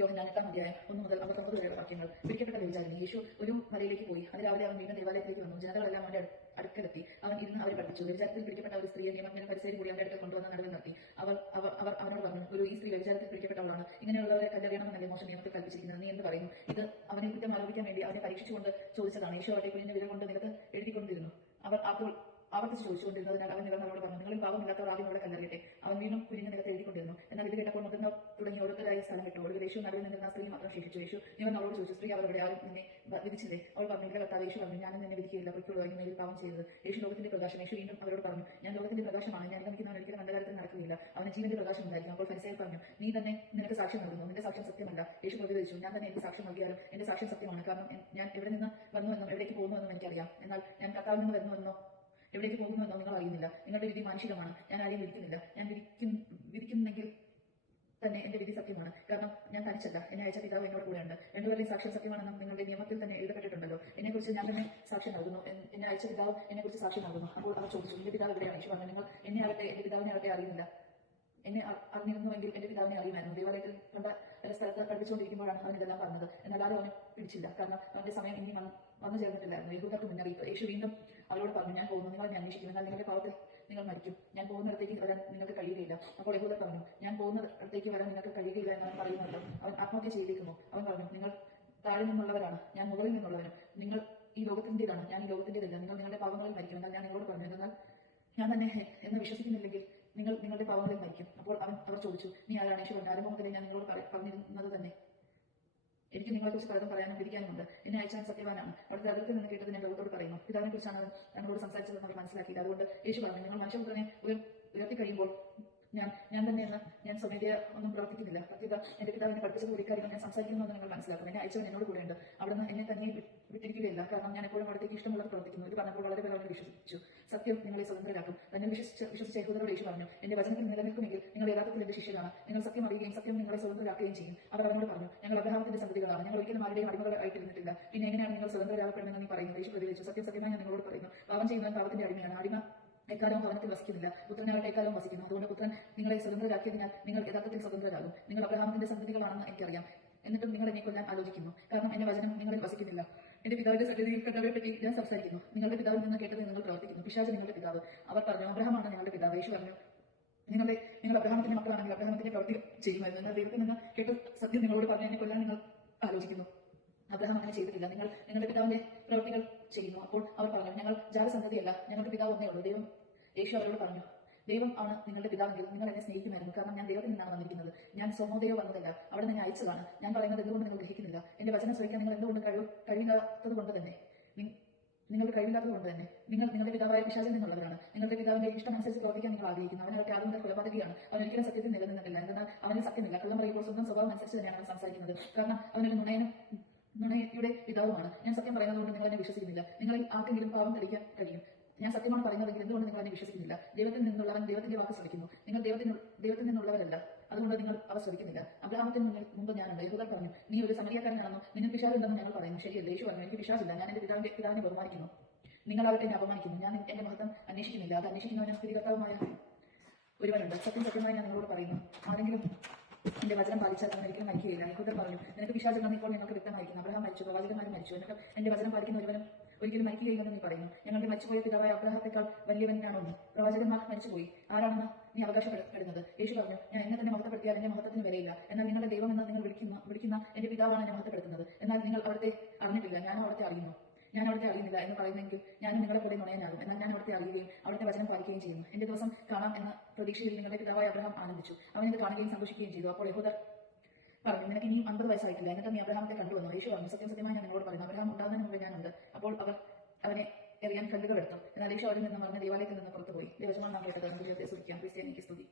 യോഹന്നാൻ 8-1 മുതൽ 59 വരെയുള്ള വാക്യങ്ങൾ. പിടിക്കപ്പെട്ട വ്യഭിചാരിണി. യേശു ഒരു മലയിലേക്ക് പോയി. അതിരാവിലെ അവൻ വീണ്ടും ദേവാലയത്തിലേക്ക് വന്നു. ജനങ്ങളെല്ലാം അവന്റെ അടുക്കലെത്തി. അവൻ ഇരുന്ന് അവരെ പഠിപ്പിച്ചു. വ്യഭിചാരത്തിൽ പിടിക്കപ്പെട്ട ഒരു സ്ത്രീയെ നിയമജ്ഞനും ഫരിസയരും കൂടി അവന്റെ അടുക്കൽ കൊണ്ടുവന്ന് നടുവിൽ നിർത്തി. അവർ അവനോട് പറഞ്ഞു, ഗുരു, ഈ സ്ത്രീ വ്യഭിചാരത്തിൽ പിടിക്കപ്പെട്ടവളാണ്. ഇങ്ങനെയുള്ളവരെ കല്ലെറിയണമെന്നല്ലേ മോശ നിയമത്തിൽ കൽപ്പിച്ചിരിക്കുന്നത്? നീ എന്ത് പറയുന്നു? ഇത് അവനെ കുറ്റം ആരോപിക്കാൻ വേണ്ടി അവനെ പരീക്ഷിച്ചുകൊണ്ട് ചോദിച്ചതാണ്. യേശു അവരുടെ കുഞ്ഞിന്റെ വിരൽ കൊണ്ട് നിലത്ത് എഴുതിക്കൊണ്ടിരുന്നു. അവർ ആവർത്തിച്ച് ചോദിച്ചുകൊണ്ടിരുന്നതിനാൽ അവൻ നിലർന്നവരോട് പറഞ്ഞു, നിങ്ങളിൽ പാപമില്ലാത്തവർ ആദ്യം അവിടെ കല്ലെറിയട്ടെ. അവൻ വീണ്ടും കുഞ്ഞിന്റെ നിലത്ത് എഴുതിക്കൊണ്ടിരുന്നു. എന്നാൽ ഇത് കേട്ടപ്പോൾ മുതിർന്നവർ തുടങ്ങി ഓരോരുത്തരായി സ്ഥലം വിട്ടു. ഒടുവിൽ യേശു നടുവിൽ നിന്നിരുന്ന സ്ത്രീ മാത്രം ശേഷിച്ചു. യേശു അവളോട് ചോദിച്ചു, സ്ത്രീ, അവരുടെ ആരും നിന്നെ വിധിച്ചില്ലേ? അവൾ പറഞ്ഞു, ഇല്ല കർത്താവേ. യേശു പറഞ്ഞു, ഞാനും നിന്നെ വിധിക്കുകയില്ല. പൊയ്ക്കോളൂ, ഇനി മേലിൽ പാപം ചെയ്തത്. യേശു ലോകത്തിന്റെ പ്രകാശം. യേശു വീണ്ടും അവരോട് പറഞ്ഞു, ഞാൻ ലോകത്തിന്റെ പ്രകാശമാണ്. ഞാൻ അനുഗമിക്കുന്നവൻ ഒരിക്കലും അന്ധകാരത്തിൽ നടക്കുകയില്ല, അവന് ജീവന്റെ പ്രകാശം ഉണ്ടായിരിക്കും. അപ്പോൾ ഫരിസയർ പറഞ്ഞു, നീ തന്നെ നിനക്ക് സാക്ഷ്യം നൽകുന്നു, നിന്റെ സാക്ഷ്യം സത്യമല്ല. യേശു പ്രതികരിച്ചു, ഞാൻ തന്നെ എനിക്ക് സാക്ഷ്യം നൽകിയാലും എന്റെ സാക്ഷ്യം സത്യമാണ്. കാരണം ഞാൻ എവിടെ നിന്ന് വന്നുവെന്നും എവിടേക്ക് പോകുന്നുവെന്നും എനിക്കറിയാം. എന്നാൽ ഞാൻ കർത്താവിൽ നിന്ന് വരുന്നുവെന്നോ എവിടേക്ക് പോകുന്നുവെന്നോ നിങ്ങൾ അറിയുന്നില്ല. നിങ്ങളുടെ വിധി മാനുഷികമാണ്. ഞാൻ ആരെയും വിധിക്കുന്നില്ല. ഞാൻ വിധിക്കുന്നെങ്കിൽ തന്നെ എന്റെ വിധി സത്യമാണ്. കാരണം ഞാൻ തനിച്ചല്ല, എന്നെ അയച്ച പിതാവ് എന്നോട് കൂടെയുണ്ട്. രണ്ടുപേരുടെയും സാക്ഷ്യം സത്യമാണെന്നും നിങ്ങളുടെ നിയമത്തിൽ തന്നെ എഴുതപ്പെട്ടിട്ടുണ്ടല്ലോ. എന്നെക്കുറിച്ച് ഞാൻ തന്നെ സാക്ഷ്യം നൽകുന്നു, എന്നെ അയച്ച പിതാവ് എന്നെക്കുറിച്ച് സാക്ഷ്യം നൽകുന്നു. അപ്പോൾ അവർ ചോദിച്ചു, എന്റെ പിതാവ് എവിടെയാണ്? യേശു പറഞ്ഞു, നിങ്ങൾ എന്നെ ആകട്ടെ എന്റെ പിതാവിനെ ആകട്ടെ അറിയുന്നില്ല. എന്നെ അറിഞ്ഞിരുന്നുവെങ്കിൽ എന്റെ പിതാവിനെ അറിയുമായിരുന്നു. ദേവാലയത്തിൽ കണ്ട സ്ഥലത്ത് പഠിപ്പിച്ചുകൊണ്ടിരിക്കുമ്പോഴാണ് അവൻ ഇതെല്ലാം പറഞ്ഞത്. എന്നാൽ ആരും അവനെ പിടിച്ചില്ല, കാരണം അവന്റെ സമയം ഇനി വന്നു ചേർന്നിട്ടില്ലായിരുന്നു. യഹൂദർക്ക് മുന്നറിയിപ്പ്. യേശു വീണ്ടും അവരോട് പറഞ്ഞു, ഞാൻ പോകുന്നു, നിങ്ങൾ എന്നെ അന്വേഷിക്കും, എന്നാൽ നിങ്ങളുടെ പാവത്തിൽ നിങ്ങൾ മരിക്കും. ഞാൻ പോകുന്നിടത്തേക്ക് വരാൻ നിങ്ങൾക്ക് കഴിയുകയില്ല. അപ്പോൾ യഹൂദർ പറഞ്ഞു, ഞാൻ പോകുന്നിടത്തേക്ക് വരാൻ നിങ്ങൾക്ക് കഴിയുകയില്ല എന്നവൻ പറയുന്നുണ്ട്. അവൻ ആത്മഹത്യ ചെയ്തിരിക്കുന്നു. അവൻ പറഞ്ഞു, നിങ്ങൾ താഴെ നിന്നുള്ളവരാണ്, ഞാൻ മുകളിൽ നിന്നുള്ളവനും. നിങ്ങൾ ഈ ലോകത്തിൻ്റെതാണ്, ഞാൻ ഈ ലോകത്തിൻ്റെതല്ല. നിങ്ങൾ നിങ്ങളുടെ പാവങ്ങളിൽ മരിക്കും. എന്നാൽ ഞാൻ നിങ്ങളോട് പറഞ്ഞു, എന്നാൽ ഞാൻ തന്നെ എന്ന് വിശ്വസിക്കുന്നില്ലെങ്കിൽ നിങ്ങൾ നിങ്ങളുടെ പാവങ്ങളിൽ മരിക്കും. അപ്പോൾ അവർ ചോദിച്ചു, നീ ആരാണ്? യേശു പറഞ്ഞു, ആരംഭം മുതലേ ഞാൻ നിങ്ങളോട് പറഞ്ഞിരുന്നത് തന്നെ. എനിക്ക് നിങ്ങളെക്കുറിച്ച് പലതും പറയാനും വിധിക്കാനുമുണ്ട്. എന്നെ അയച്ചാൻ സത്യവാനാണ്. അവിടുത്തെ അതിർത്തിൽ നിന്ന് കേട്ടത് ഞാൻ ലോകത്തോട് പറയുന്നു. പിതാവിനെ കുറിച്ചാണ് അവൻ ഞങ്ങളോട് സംസാരിച്ചതെന്ന് അവർ മനസ്സിലാക്കിയില്ല. അതുകൊണ്ട് യേശു പറഞ്ഞു, നിങ്ങൾ മനുഷ്യപുത്രനെ ഉയർത്തിക്കഴിയുമ്പോൾ ഞാൻ തന്നെയെന്ന് ഞാൻ സ്വമേധയാ ഒന്നും പ്രവർത്തിക്കുന്നില്ല. പ്രത്യേക എന്റെ പിതാവിനെ പഠിപ്പിച്ചത് ഒരു കാര്യങ്ങൾ ഞാൻ സംസാരിക്കുന്നുവെന്ന് നിങ്ങൾ മനസ്സിലാക്കണം. എന്നെ അയച്ചവൻ എന്നോട് കൂടെയുണ്ട്. അവിടുന്ന് എന്നെ തന്നെ വിട്ടിരിക്കുകയില്ല, കാരണം ഞാൻ എപ്പോഴും അവിടത്തേക്ക് ഇഷ്ടമുള്ളത് പ്രവർത്തിക്കുന്നു. ഇത് പറഞ്ഞപ്പോൾ വളരെ പേർ അവനെ വിശ്വസിച്ചു. സത്യം നിങ്ങളെ സ്വതന്ത്രരാക്കും. തന്നെ വിശ്വസിച്ച യഹൂദരോട് യേശു പറഞ്ഞു, എന്റെ വചനത്തിൽ നിലനിൽക്കുമെങ്കിൽ നിങ്ങൾ യഥാർത്ഥത്തിൽ എന്റെ ശിഷ്യരാണ്. നിങ്ങൾ സത്യം അറിയുകയും സത്യം നിങ്ങളെ സ്വതന്ത്രരാക്കുകയും ചെയ്യും. അവർ അവനോട് പറഞ്ഞു, ഞങ്ങൾ അബ്രഹാമിന്റെ സന്തതികളാണ്, ഞങ്ങൾ ഒരിക്കലും ആരുടെയും അടിമകളായിട്ടിരുന്നിട്ടില്ല. പിന്നെ എങ്ങനെയാണ് നിങ്ങൾ സ്വതന്ത്രരാകപ്പെടുമെന്ന് നീ പറയുന്നത്? യേശു പ്രതികരിച്ചു, സത്യം സത്യമായി ഞാൻ നിങ്ങളോട് പറയുന്നു, പാപം ചെയ്യുന്നവൻ പാപത്തിന്റെ അടിമയാണ്. അടിമ എക്കാലവും ഭവനത്തിൽ വസിക്കുന്നില്ല, പുത്രനായിട്ട് എക്കാലവും വസിക്കുന്നു. അതുകൊണ്ട് പുത്രൻ നിങ്ങളെ സ്വതന്ത്രരാക്കിയതിനാൽ നിങ്ങൾ യഥാർത്ഥത്തിൽ സ്വതന്ത്രരാകും. നിങ്ങൾ അബ്രഹാമിന്റെ സന്തതികളാണെന്ന് എനിക്കറിയാം, എന്നിട്ടും നിങ്ങൾ എന്നെ കൊല്ലാൻ ആലോചിക്കുന്നു. കാരണം എന്റെ വചനം നിങ്ങളിൽ വസിക്കുന്നില്ല. എന്റെ പിതാവിന്റെ സന്നിധിയിൽ കണ്ടവരെ പറ്റി ഞാൻ സംസാരിക്കുന്നു. നിങ്ങളുടെ പിതാവിൽ നിന്ന് കേട്ടത് നിങ്ങൾ പ്രവർത്തിക്കുന്നു. പിശാച് നിങ്ങളുടെ പിതാവ്. അവർ പറഞ്ഞു, അബ്രഹാമാണ് ഞങ്ങളുടെ പിതാവ്. യേശു പറഞ്ഞു, നിങ്ങൾ അബ്രഹാമത്തിന്റെ മക്കളാണെങ്കിൽ അബ്രഹാമത്തിന്റെ പ്രവൃത്തി ചെയ്യുമായിരുന്നു. എന്നാൽ ദൈവത്തിൽ നിന്ന് കേട്ട സത്യം നിങ്ങളോട് പറഞ്ഞു എന്നെ കൊല്ലാൻ നിങ്ങൾ ആലോചിക്കുന്നു. അബ്രഹാം അങ്ങനെ ചെയ്തിട്ടില്ല, നിങ്ങളുടെ പിതാവിന്റെ പ്രവൃത്തികൾ ചെയ്യുന്നു. അപ്പോൾ അവർ പറഞ്ഞു, ഞങ്ങൾ ജാതസന്തതിയല്ല, ഞങ്ങൾക്ക് പിതാവ് ഒന്നേ ഉള്ളൂ, ദൈവം. യേശു അവരോട് പറഞ്ഞു, ദൈവം ആണ് നിങ്ങളുടെ പിതാവെങ്കിൽ നിങ്ങൾ എന്നെ സ്നേഹിക്കുമായിരുന്നു, കാരണം ഞാൻ ദൈവത്തിൽ നിന്നാണ് വന്നിരിക്കുന്നത്. ഞാൻ സ്വമോദയോ വന്നതല്ല, അവിടെ നിന്ന് അയച്ചതാണ്. ഞാൻ പറയുന്നത് എന്തുകൊണ്ട് നിങ്ങൾ ഗ്രഹിക്കുന്നില്ല? എന്റെ വചനം ശ്രമിക്കാൻ നിങ്ങൾ എന്തുകൊണ്ട് കഴിവില്ലാത്തത് കൊണ്ട് തന്നെ നിങ്ങൾക്ക് കഴിവില്ലാത്തത് കൊണ്ട് തന്നെ നിങ്ങൾ നിങ്ങളുടെ പിതാവായ പിശാചിൽ നിന്നുള്ളവരാണ്. നിങ്ങളുടെ പിതാവിന്റെ ഇഷ്ടം അനുസരിച്ച് പ്രവർത്തിക്കാൻ നിങ്ങൾ ആഗ്രഹിക്കുന്നു. അവനവരുടെ ആദ്യം മുതൽ കൊലപാതകയാണ്. അവൻ ഒരിക്കലും സത്യത്തിൽ നിലനിന്നിട്ടില്ല, എന്നാൽ അവന് സത്യമില്ല. കള്ളം പറയുമ്പോൾ സ്വന്തം സ്വഭാവം അനുസരിച്ച് തന്നെയാണ് അവൻ സംസാരിക്കുന്നത്, കാരണം അവനൊരു നുണയുടെ പിതാവുമാണ്. ഞാൻ സത്യം പറയുന്നത് കൊണ്ട് നിങ്ങൾ എന്നെ വിശ്വസിക്കുന്നില്ല. നിങ്ങളിൽ ആർക്കെങ്കിലും പാവം തെളിയിക്കാൻ കഴിയും. ഞാൻ സത്യമാണ് പറയുന്നതെങ്കിൽ എന്തുകൊണ്ട് നിങ്ങൾ എന്നെ വിശ്വസിക്കുന്നില്ല? ദൈവത്തിൽ നിന്നുള്ളവൻ ദൈവത്തിന്റെ വാക്ക് ശ്രമിക്കുന്നു. നിങ്ങൾ ദൈവത്തിൽ നിന്നുള്ളവരല്ല, അതുകൊണ്ട് നിങ്ങൾ അവ ശ്രമിക്കുന്നില്ല. അബ്രഹാമത്തിന് മുമ്പ് ഞാനുണ്ട്. യഹൂദർ പറഞ്ഞു, നീ ഒരു സമരിയക്കാരനാണെന്നും നിന്നിൽ പിശാചുണ്ടെന്ന് ഞങ്ങൾ പറയുന്നു. ശരിയല്ല. യേശു പറഞ്ഞു, എനിക്ക് പിശാചില്ല, ഞാൻ എന്റെ പിതാവിനെ ബഹുമാനിക്കുന്നു. നിങ്ങളാകട്ടെ എന്നെ അപമാനിക്കുന്നു. ഞാൻ എന്റെ മഹത്വം അന്വേഷിക്കുന്നില്ല, അത് അന്വേഷിക്കുന്നവന് സ്ഥിതികർത്താവുമായ ഒരുവനുണ്ട്. സത്യമായി ഞാൻ നിങ്ങളോട് പറയുന്നു, ആരെങ്കിലും എന്റെ വചനം പാലിച്ചാൽ അവൻ ഒരിക്കലും മരിക്കുകയില്ല. യഹൂദർ പറഞ്ഞു, നിനക്ക് പിശാചുണ്ടെന്ന് ഇപ്പോൾ നിങ്ങൾക്ക് വ്യക്തമായിരിക്കുന്നു. അബ്രഹാം മരിച്ചു, പ്രവാചകന്മാരും മരിച്ചു, എന്നിട്ടും എന്റെ വചനം പാലിക്കുന്ന ഒരുവനും ഒരിക്കലും മരിക്കുകയില്ലെന്ന് നീ പറയുന്നു. ഞങ്ങളുടെ മരിച്ചുപോയ പിതാവായ അബ്രഹാത്തേക്കാൾ വലിയവനാണോ നീ? പ്രവാചകന്മാർ മരിച്ചുപോയി, ആരാണെന്ന് നീ അവകാശപ്പെടുന്നത്? യേശു പറഞ്ഞു, ഞാൻ എന്നെ തന്നെ മഹത്വപ്പെടുത്തിയാൽ എന്റെ മഹത്വത്തിന് വിലയില്ല. എന്നാൽ നിങ്ങളുടെ ദൈവം എന്ന് നിങ്ങൾ വിളിക്കുന്ന എന്റെ പിതാവാണ് എന്നെ മഹത്വപ്പെടുത്തുന്നത്. എന്നാൽ നിങ്ങൾ അവിടുത്തെ അറിഞ്ഞിട്ടില്ല, ഞാനും അവിടുത്തെ അറിയുന്നു. ഞാൻ അവിടുത്തെ അറിയുന്നില്ല എന്ന് പറയുന്നെങ്കിൽ ഞാനും നിങ്ങളെ പോലെ നുണയനാകും. എന്നാൽ ഞാൻ അവിടുത്തെ അറിയുകയും അവിടുത്തെ വചനം പാലിക്കുകയും ചെയ്യുന്നു. എന്റെ ദിവസം കാണാം എന്ന പ്രതീക്ഷയിൽ നിങ്ങളുടെ പിതാവായ അബ്രഹാം ആനന്ദിച്ചു. അവൻ ഇത് കാണുകയും സന്തോഷിക്കുകയും ചെയ്തു. അപ്പോൾ യഹൂദർ പറഞ്ഞു, നിനക്ക് ഇനിയും 50 വയസ്സായിട്ടില്ല, എന്നിട്ട് നീ അബ്രഹാമത്തെ കണ്ടുവന്നു. യേശു പറഞ്ഞു, സത്യമായി ഞാൻ നിങ്ങളോട് പറയുന്നു, അബ്രഹാം ഉണ്ടാകുന്നതിന് മുമ്പ് ഞാനുണ്ട്. അപ്പോൾ അവനെ എറിയാൻ കല്ലുകൾ എടുത്തു. എന്നാൽ യേശു അവരിൽ നിന്ന് പറഞ്ഞ ദേവാലയത്തിൽ നിന്ന് പുറത്തുപോയി. ദൈവജനങ്ങൾ നാം കേട്ടത്. സ്തുതി.